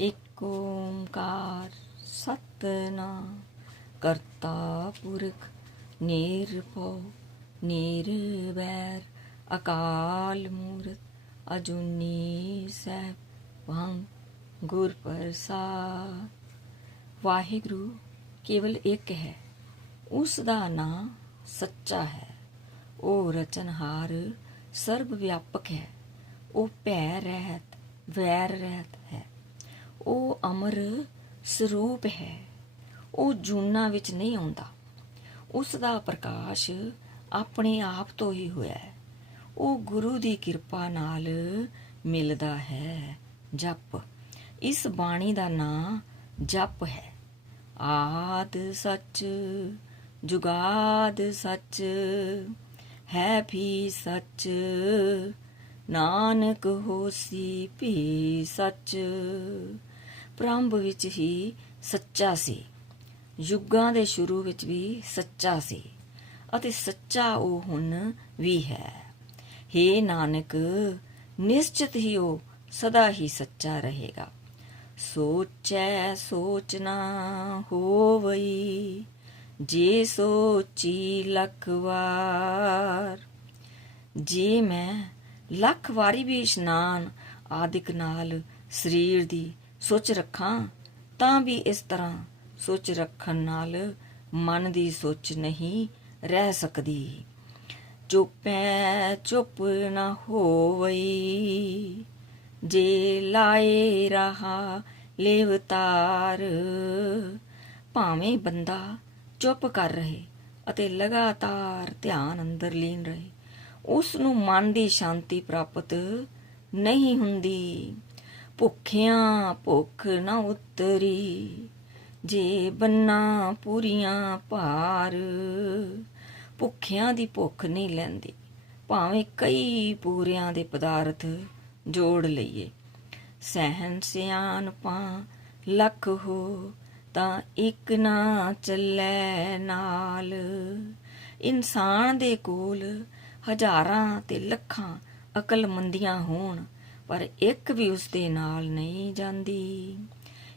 ਏਕ ਓੰਕਾਰ ਸਤਨਾਮ ਕਰਤਾ ਪੁਰਖ ਨਿਰਭਉ, ਨਿਰਵੈਰ, ਅਕਾਲ ਮੂਰਤ ਅਜੂਨੀ ਸੈਭੰ ਗੁਰ ਪ੍ਰਸਾਦ ਵਾਹਿਗੁਰੂ ਕੇਵਲ ਇੱਕ ਹੈ, ਉਸ ਦਾ ਨਾਂ ਸੱਚਾ ਹੈ। ਉਹ ਰਚਨਹਾਰ ਸਰਬ ਵਿਆਪਕ ਹੈ, ਉਹ ਭੈ ਰਹਿਤ, ਵੈਰ ਰਹਿਤ ਹੈ। ਅਮਰ ਸਰੂਪ ਹੈ। ਉਹ ਜੂਨਾ ਵਿੱਚ ਨਹੀਂ ਆਉਂਦਾ। ਉਸ ਦਾ ਪ੍ਰਕਾਸ਼ ਆਪਣੇ ਆਪ ਤੋਂ ਹੀ ਹੋਇਆ ਹੈ। ਉਹ ਗੁਰੂ ਦੀ ਕਿਰਪਾ ਨਾਲ ਮਿਲਦਾ ਹੈ। ਜਪ। ਇਸ ਬਾਣੀ ਦਾ ਨਾਂ ਜਪ ਹੈ। ਆਦ ਸੱਚ, ਜੁਗਾਦ ਸੱਚ, ਹੈ ਵੀ ਸੱਚ, ਨਾਨਕ ਹੋਸੀ ਵੀ ਸੱਚ। ਪ੍ਰੰਭ ਵਿੱਚ ਹੀ ਸੱਚਾ ਸੀ। ਯੁੱਗਾਂ ਦੇ ਸ਼ੁਰੂ ਵਿੱਚ ਵੀ ਸੱਚਾ ਸੀ ਅਤੇ ਸੱਚਾ ਉਹ ਹੁਣ ਵੀ ਹੈ। ਹੇ ਨਾਨਕ, ਨਿਸ਼ਚਿਤ ਹੀ ਉਹ ਸਦਾ ਹੀ ਸੱਚਾ ਰਹੇਗਾ। ਸੋਚੈ ਸੋਚਣਾ ਹੋਵਈ, ਜੇ ਸੋਚੀ ਲੱਖ ਵਾਰ। ਜੇ ਮੈਂ ਲੱਖ ਵਾਰੀ ਵੀ ਇਸ਼ਨਾਨ ਆਦਿਕ ਨਾਲ ਸਰੀਰ ਦੀ ਸੋਚ ਰੱਖਾਂ ਤਾਂ ਵੀ ਇਸ ਤਰ੍ਹਾਂ ਸੋਚ ਰੱਖਣ ਨਾਲ ਮਨ ਦੀ ਸੋਚ ਨਹੀਂ ਰਹਿ ਸਕਦੀ। ਚੁੱਪੈ ਚੁੱਪ ਨਾ ਹੋਵਈ, ਜੇ ਲਾਏ ਰਹਾ ਲੇਵਤਾਰ ਭਾਵੇਂ ਬੰਦਾ ਚੁੱਪ ਕਰ ਰਹੇ ਅਤੇ ਲਗਾਤਾਰ ਧਿਆਨ ਅੰਦਰ ਲੀਨ ਰਹੇ, ਉਸ ਨੂੰ ਮਨ ਦੀ ਸ਼ਾਂਤੀ ਪ੍ਰਾਪਤ ਨਹੀਂ ਹੁੰਦੀ। ਭੁੱਖਿਆਂ ਭੁੱਖ ਨਾ ਉਤਰੀ ਜੇ ਬੰਨਾ ਪੂਰੀਆਂ ਭਾਰ। ਭੁੱਖਿਆਂ ਦੀ ਭੁੱਖ ਨਹੀਂ ਲੈਂਦੀ, ਭਾਵੇਂ ਕਈ ਪੂਰਿਆਂ ਦੇ ਪਦਾਰਥ ਜੋੜ ਲਈਏ। ਸਹਿਨ ਸਿਆਣਪਾਂ ਲੱਖ ਹੋ, ਤਾਂ ਇੱਕ ਨਾ ਚੱਲੇ ਨਾਲ। ਇਨਸਾਨ ਦੇ ਕੋਲ ਹਜ਼ਾਰਾਂ ਤੇ ਲੱਖਾਂ ਅਕਲਮੰਦੀਆਂ ਹੋਣ ਪਰ ਇੱਕ ਵੀ ਉਸ ਦੇ ਨਾਲ ਨਹੀਂ ਜਾਂਦੀ।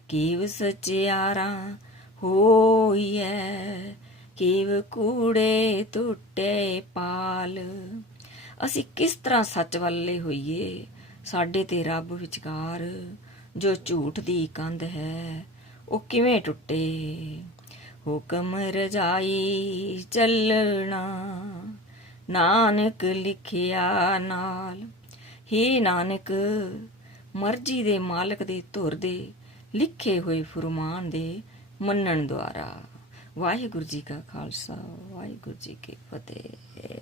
ਕੀਵ ਸਚਿਆਰਾ ਹੋਈਐ ਕੀਵ ਕੂੜੇ ਟੁੱਟੇ ਪਾਲ। ਅਸੀਂ ਕਿਸ ਤਰ੍ਹਾਂ ਸੱਚ ਵੱਲੇ ਹੋਈਏ? ਸਾਡੇ ਤੇ ਰੱਬ ਵਿਚਕਾਰ ਜੋ ਝੂਠ ਦੀ ਕੰਧ ਹੈ, ਉਹ ਕਿਵੇਂ ਟੁੱਟੇ? ਹੁਕਮ ਰਜਾਈ ਚੱਲਣਾ, ਨਾਨਕ ਲਿਖਿਆ ਨਾਲ। ਹੇ ਨਾਨਕ, ਮਰਜ਼ੀ ਦੇ ਮਾਲਕ ਦੇ ਧੁਰ ਦੇ ਲਿਖੇ ਹੋਏ ਫਰਮਾਨ ਦੇ ਮੰਨਣ ਦੁਆਰਾ। ਵਾਹਿਗੁਰੂ ਜੀ ਕਾ ਖਾਲਸਾ, ਵਾਹਿਗੁਰੂ ਜੀ ਕੀ ਫਤਿਹ।